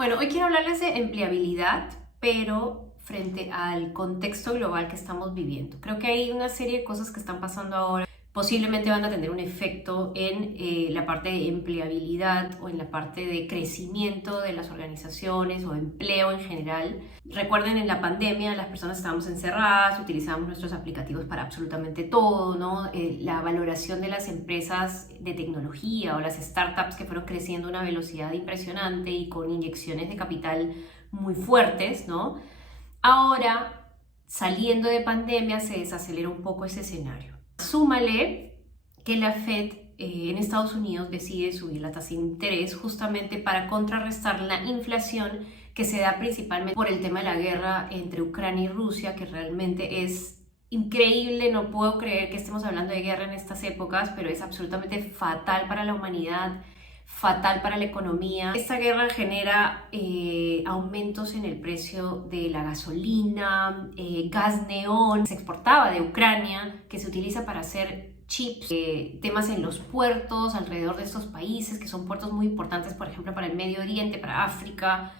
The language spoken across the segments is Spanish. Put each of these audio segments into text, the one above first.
Bueno, hoy quiero hablarles de empleabilidad, pero frente al contexto global que estamos viviendo. Creo que hay una serie de cosas que están pasando ahora. Posiblemente van a tener un efecto en la parte de empleabilidad o en la parte de crecimiento de las organizaciones o empleo en general. Recuerden, en la pandemia las personas estábamos encerradas, utilizábamos nuestros aplicativos para absolutamente todo, ¿no? La valoración de las empresas de tecnología o las startups que fueron creciendo a una velocidad impresionante y con inyecciones de capital muy fuertes, ¿no? Ahora, saliendo de pandemia, se desacelera un poco ese escenario. Súmale que la Fed en Estados Unidos decide subir la tasa de interés justamente para contrarrestar la inflación que se da principalmente por el tema de la guerra entre Ucrania y Rusia, que realmente es increíble. No puedo creer que estemos hablando de guerra en estas épocas, pero es absolutamente fatal para la humanidad, fatal para la economía. Esta guerra genera aumentos en el precio de la gasolina, gas neón, se exportaba de Ucrania, que se utiliza para hacer chips, temas en los puertos alrededor de estos países, que son puertos muy importantes, por ejemplo, para el Medio Oriente, para África.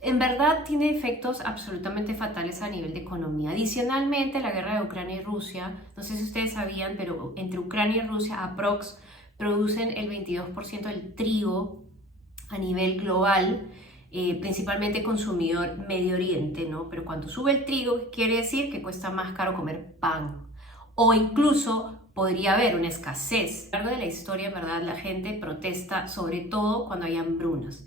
En verdad tiene efectos absolutamente fatales a nivel de economía. Adicionalmente, la guerra de Ucrania y Rusia, no sé si ustedes sabían, pero entre Ucrania y Rusia, aprox producen el 22% del trigo a nivel global, principalmente consumidor Medio Oriente, ¿no? Pero cuando sube el trigo, quiere decir que cuesta más caro comer pan. O incluso podría haber una escasez. A lo largo de la historia, en verdad, la gente protesta sobre todo cuando hay hambrunas.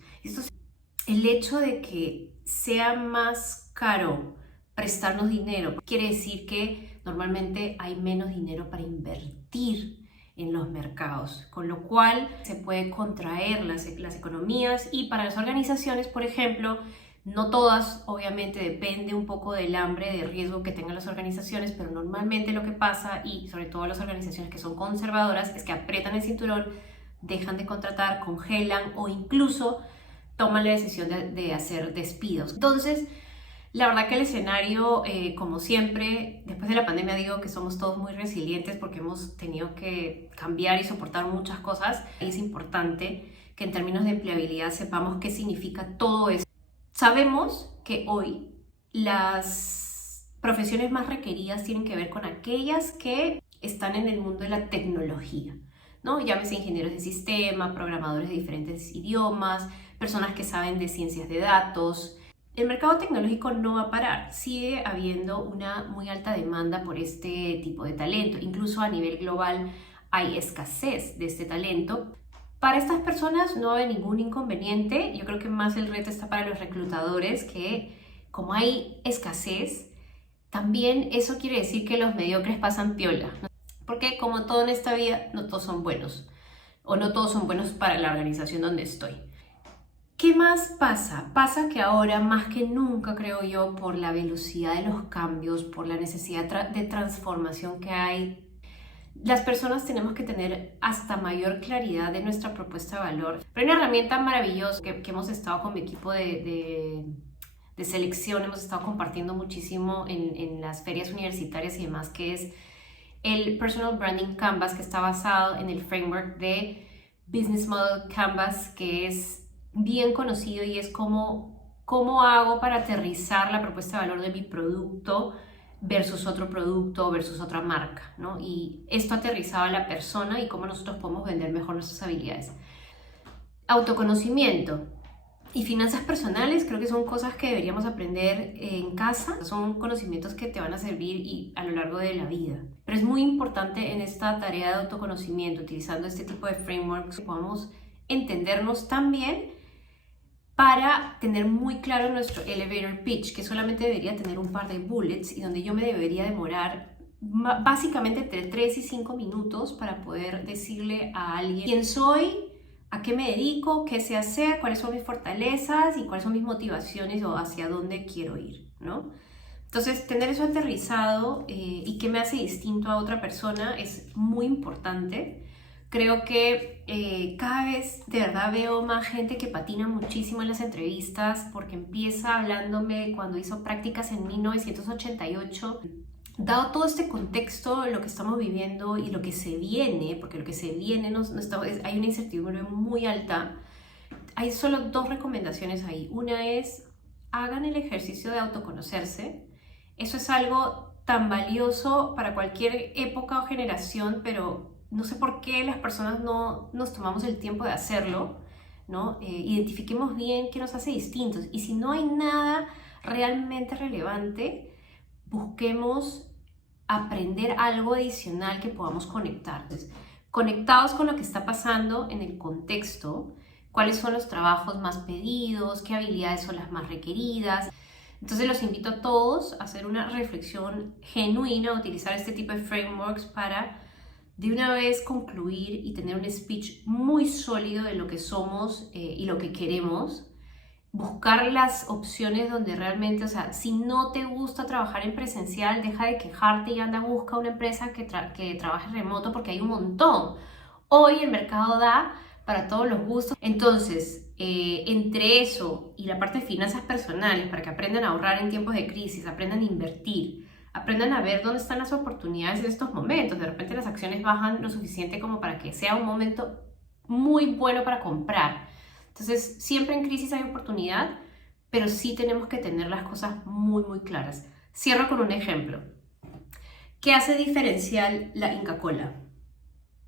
El hecho de que sea más caro prestarnos dinero quiere decir que normalmente hay menos dinero para invertir en los mercados, con lo cual se puede contraer las economías. Y para las organizaciones, por ejemplo, no todas, obviamente depende un poco del hambre de riesgo que tengan las organizaciones, pero normalmente lo que pasa, y sobre todo las organizaciones que son conservadoras, es que aprietan el cinturón, dejan de contratar, congelan o incluso toman la decisión de hacer despidos. Entonces, la verdad que el escenario, como siempre, después de la pandemia digo que somos todos muy resilientes porque hemos tenido que cambiar y soportar muchas cosas. Y es importante que en términos de empleabilidad sepamos qué significa todo eso. Sabemos que hoy las profesiones más requeridas tienen que ver con aquellas que están en el mundo de la tecnología, ¿no? Llámese ingenieros de sistema, programadores de diferentes idiomas, personas que saben de ciencias de datos. El mercado tecnológico no va a parar, sigue habiendo una muy alta demanda por este tipo de talento. Incluso a nivel global hay escasez de este talento. Para estas personas no hay ningún inconveniente. Yo creo que más el reto está para los reclutadores, que como hay escasez, también eso quiere decir que los mediocres pasan piola, ¿no? Porque como todo en esta vida, no todos son buenos, o no todos son buenos para la organización donde estoy. ¿Qué más pasa? Pasa que ahora más que nunca, creo yo, por la velocidad de los cambios, por la necesidad de transformación que hay, las personas tenemos que tener hasta mayor claridad de nuestra propuesta de valor. Pero hay una herramienta maravillosa que hemos estado con mi equipo de selección, hemos estado compartiendo muchísimo en las ferias universitarias y demás, que es el Personal Branding Canvas, que está basado en el framework de Business Model Canvas, que es bien conocido y es cómo hago para aterrizar la propuesta de valor de mi producto versus otro producto versus otra marca, ¿no? Y esto aterrizaba a la persona y cómo nosotros podemos vender mejor nuestras habilidades. Autoconocimiento y finanzas personales creo que son cosas que deberíamos aprender en casa. Son conocimientos que te van a servir a lo largo de la vida. Pero es muy importante en esta tarea de autoconocimiento, utilizando este tipo de frameworks, que podamos entendernos también para tener muy claro nuestro elevator pitch, que solamente debería tener un par de bullets y donde yo me debería demorar básicamente entre 3 y 5 minutos para poder decirle a alguien quién soy, a qué me dedico, qué sé hacer, cuáles son mis fortalezas y cuáles son mis motivaciones o hacia dónde quiero ir, ¿no? Entonces, tener eso aterrizado y qué me hace distinto a otra persona es muy importante. Creo que cada vez de verdad veo más gente que patina muchísimo en las entrevistas porque empieza hablándome cuando hizo prácticas en 1988. Dado todo este contexto, lo que estamos viviendo y lo que se viene, porque lo que se viene hay una incertidumbre muy alta, hay solo dos recomendaciones ahí. Una es, hagan el ejercicio de autoconocerse. Eso es algo tan valioso para cualquier época o generación, pero no sé por qué las personas no nos tomamos el tiempo de hacerlo, ¿no? Identifiquemos bien qué nos hace distintos. Y si no hay nada realmente relevante, busquemos aprender algo adicional que podamos conectar. Entonces, conectados con lo que está pasando en el contexto, cuáles son los trabajos más pedidos, qué habilidades son las más requeridas. Entonces los invito a todos a hacer una reflexión genuina, a utilizar este tipo de frameworks para de una vez concluir y tener un speech muy sólido de lo que somos y lo que queremos. Buscar las opciones donde realmente, o sea, si no te gusta trabajar en presencial, deja de quejarte y anda a buscar una empresa que trabaje remoto porque hay un montón. Hoy el mercado da para todos los gustos. Entonces, entre eso y la parte de finanzas personales, para que aprendan a ahorrar en tiempos de crisis, aprendan a invertir, aprendan a ver dónde están las oportunidades en estos momentos. De repente las acciones bajan lo suficiente como para que sea un momento muy bueno para comprar. Entonces, siempre en crisis hay oportunidad, pero sí tenemos que tener las cosas muy, muy claras. Cierro con un ejemplo. ¿Qué hace diferencial la Inca Kola?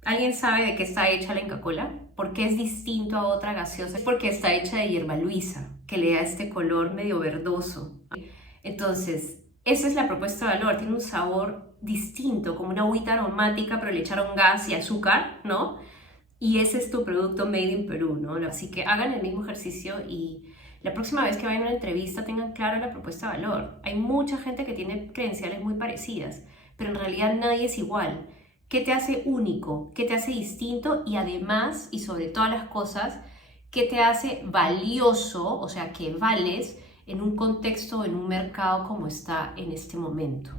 ¿Alguien sabe de qué está hecha la Inca Kola? ¿Por qué es distinto a otra gaseosa? Es porque está hecha de hierba luisa, que le da este color medio verdoso. Entonces, esa es la propuesta de valor. Tiene un sabor distinto, como una agüita aromática, pero le echaron gas y azúcar, ¿no? Y ese es tu producto made in Perú, ¿no? Así que hagan el mismo ejercicio y la próxima vez que vayan a una entrevista tengan clara la propuesta de valor. Hay mucha gente que tiene credenciales muy parecidas, pero en realidad nadie es igual. ¿Qué te hace único? ¿Qué te hace distinto? Y además, y sobre todas las cosas, ¿qué te hace valioso? O sea, que vales en un contexto, en un mercado como está en este momento.